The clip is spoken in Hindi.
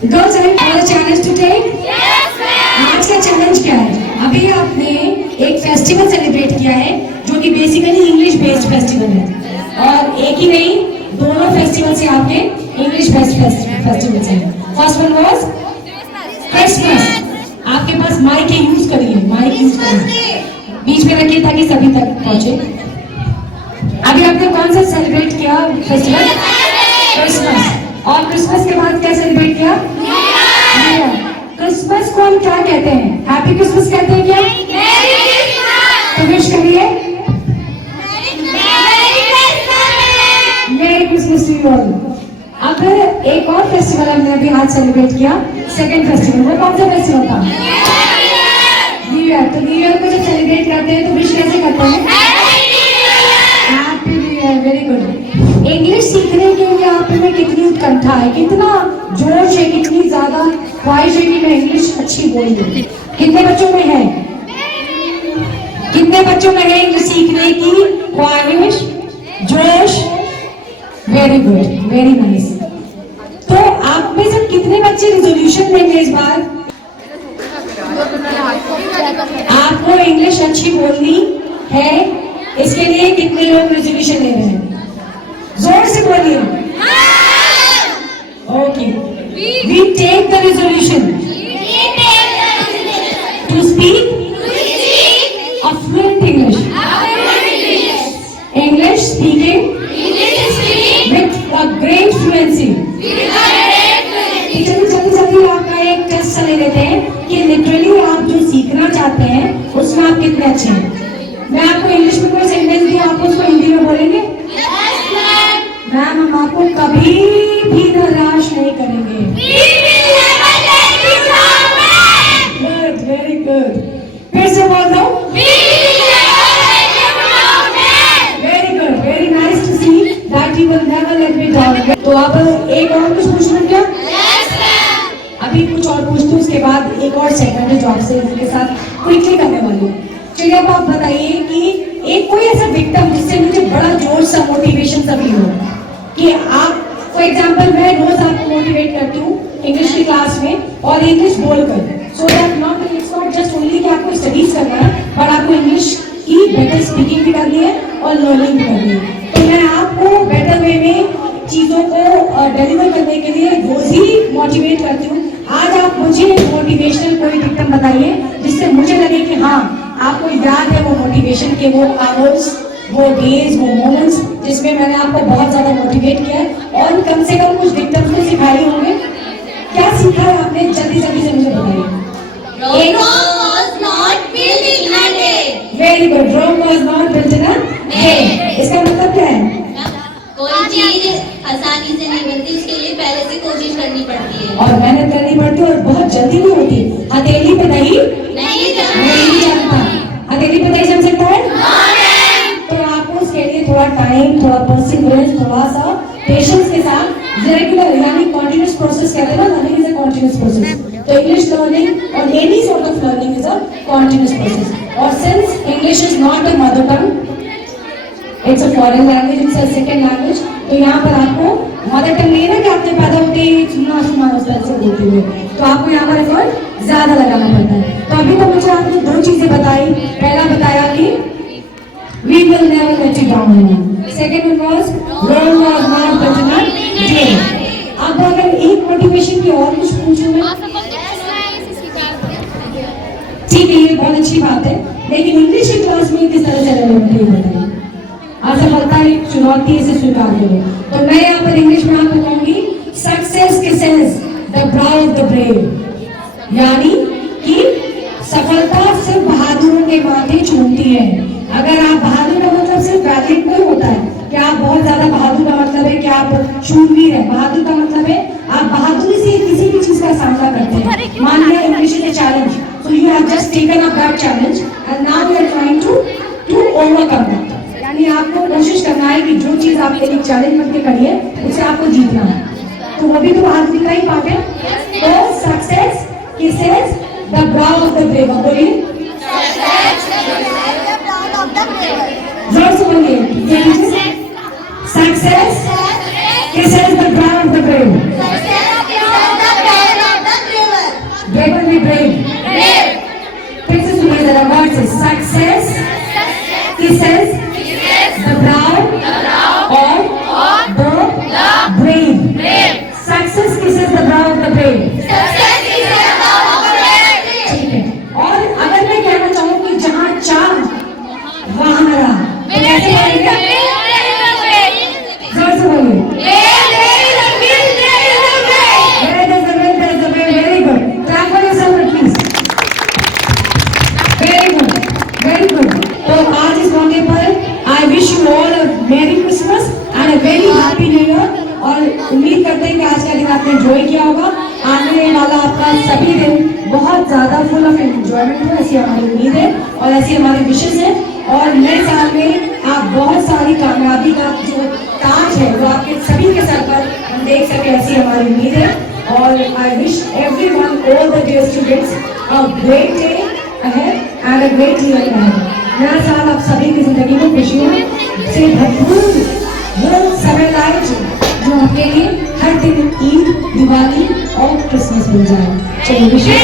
Girls, are you for the challenge to take? Yes, ma'am. आज का चैलेंज क्या है? अभी आपने एक फेस्टिवल सेलिब्रेट किया है जो कि बेसिकली इंग्लिश बेस्ड फेस्टिवल है और एक ही नहीं दोनों फेस्टिवल से आपने इंग्लिश बेस्ड फेस्टिवल से फर्स्ट वन वाज क्रिसमस। आपके पास माइक यूज करिए, माइक यूज करिए, बीच में रखिए ताकि सभी तक पहुंचे। अभी आपने कौन सा सेलिब्रेट किया फेस्टिवल? क्रिसमस। और क्रिसमस के बाद क्या सेलिब्रेट किया? New year. क्रिसमस को हम क्या कहते हैं? हैप्पी क्रिसमस कहते हैं क्या? तो विश करिए मेरी क्रिसमस टू यू ऑल। अब एक और फेस्टिवल हमने अभी आज सेलिब्रेट किया, सेकंड फेस्टिवल। वो कौन सा फेस्टिवल था? New year. तो न्यू ईयर को जब सेलिब्रेट करते हैं तो विश कैसे करते हैं? Happy new year. Very good. English सीखने के लिए आप में कितनी उत्कंठा है, कितना जोश है, कितनी ज्यादा ख्वाहिश है कि मैं इंग्लिश अच्छी बोल दूं। कितने बच्चों में है? कितने बच्चों में है इंग्लिश सीखने की ख्वाहिश, जोश? Very good, very nice. तो आप में से कितने बच्चे रिजोल्यूशन लेंगे इस बार? आपको इंग्लिश अच्छी बोलनी है, इसके लिए कितने लोग रेजोल्यूशन ले रहे हैं? जोर से बोलिए। Okay, we take the resolution to speak a fluent English, English speaking with a great fluency. जल्दी जल्दी आपका एक टेस्ट ले लेते हैं कि लिटरली आप जो सीखना चाहते हैं उसमें आप कितने अच्छे हैं। मैं आपको इंग्लिश में कोई सेंटेंस दूं, आप उसको हिंदी में बोलेंगे? मैम, हम आपको कभी भी निराश नहीं करेंगे। Good, very good. फिर से बोल दो। Very good, very nice to see that you will never let me down. तो अब एक और कुछ पूछना क्या? अभी कुछ और पूछ दूं, उसके बाद एक और सेकंड है जो आपसे इसके साथ क्विकली करने वाली हूँ। चलिए अब आप बताइए कि एक कोई ऐसा विक्टिम जिससे मुझे बड़ा जोर सा मोटिवेशन सा फील हो कि आप, फॉर एग्जाम्पल, मैं रोज आपको मोटिवेट करती हूँ इंग्लिश की क्लास में और इंग्लिश बोलकर, so that not it's not just only कि आपको स्टडीज करना है बट आपको इंग्लिश की बेटर स्पीकिंग भी करनी है और लर्निंग भी करनी है। तो मैं आपको बेटर वे में चीजों को डिलीवर करने के लिए रोज ही मोटिवेट करती हूँ। आज आप मुझे मोटिवेशनल कोई विक्टिम बताइए जिससे मुझे लगे कि हाँ आपको याद है वो मोटिवेशन के वो आवर्स, वो डेज, वो मोमेंट्स जिसमें मैंने आपको बहुत ज्यादा मोटिवेट किया है और कम से कम कुछ विक्टिम्स को सिखाए होंगे। क्या सीखा है आपने? जल्दी जल्दी से मुझे बताइए। Very good. Rome was not built in a day. इसका मतलब क्या है? कोई चीज आसानी से नहीं बनती, उसके लिए पहले से कोशिश करनी पड़ती है और मेहनत करनी पड़ती है और बहुत जल्दी नहीं होती। हथेली पे दही नहीं जमता। हथेली पे दही जम सकता है? तो आपको उसके लिए थोड़ा टाइम, थोड़ा परसिवरेंस, थोड़ा सा पेशेंस के साथ रेगुलर यानी कॉन्टिन्यूस प्रोसेस कहते हैं ना, learning is a continuous process. तो इंग्लिश लर्निंग और any sort of learning is a continuous process. और since English is not a mother tongue, it's a foreign language, it's a second language, तो यहाँ पर आपको मदर टंग नहीं है ना कि आपने पैदा होते ही सुनना उस तरह से बोलते हुए, तो आपको यहाँ पर एफर्ट ज्यादा लगाना पड़ता है। तो अभी तो मुझे आपने दो चीजें बताई। पहला बताया कि we will never let you down. Second one was Rome was not built in a day. अब अगर एक मोटिवेशन की और कुछ पूछूं मैं, ठीक है ये बहुत अच्छी बात है, लेकिन इंग्लिश की क्लास में किस तरह से रेलेवेंट है बताइए। असफलता एक चुनौती, इसे स्वीकार करो। तो मैं यहाँ पर इंग्लिश में आपको कहूंगी success kisses the brow of the brave, यानी कि सफलता सिर्फ बहादुरों के माथे चूमती है। अगर आप बहादुर का मतलब सिर्फ वैलिड नहीं होता है कि आप बहुत ज्यादा बहादुर का मतलब है कि आप शूरवीर है। बहादुर का मतलब है आप बहादुरी से किसी भी चीज का सामना करते हैं। मान लिया English is a challenge, so you have just taken up that challenge and now you are trying to overcome that. यानी आपको कोशिश करना है कि जो चीज आपके लिए चैलेंज बन के खड़ी है उसे आपको जीतना है। तो वो भी तो बहादुरी का ही पार्ट है। तो success kisses the brow of the brave. बोलिए जोर से बोलिए। Success kisses the brow of the brave. brave? फिर से सुनिए जरा वर्ड से, success kisses the brow of the brave. Success kisses the brow of the brave. ठीक है, और अगर मैं कहना चाहूँ कि जहाँ चाह वहाँ राह, तो कैसे बोलेंगे? जोर से बोलिए। Where there's a will, there's a way. Very good. Clap for yourself, please. Very good, very good. तो आज इस मौके पर I wish you all a Merry Christmas and a very Happy New Year. और उम्मीद करते हैं कि आज का दिन आपने एंजॉय किया होगा। आने वाला आपका सभी दिन बहुत ज़्यादा फुल ऑफ एंजॉयमेंट हो, ऐसी हमारी उम्मीद है और ऐसी हमारी विशेष है। और नए साल में आप बहुत सारी कामयाबी का जो ताज है वो आपके सभी के सर पर हम देख सके, ऐसी हमारी उम्मीद है। और I wish everyone, all the dear students, a great day ahead and a great year ahead. नया साल आप सभी की जिंदगी में खुशियों से भरपूर वो समय लाए जो आपके लिए हर दिन ईद, दिवाली और क्रिसमस मिल जाए। चलिए विशेष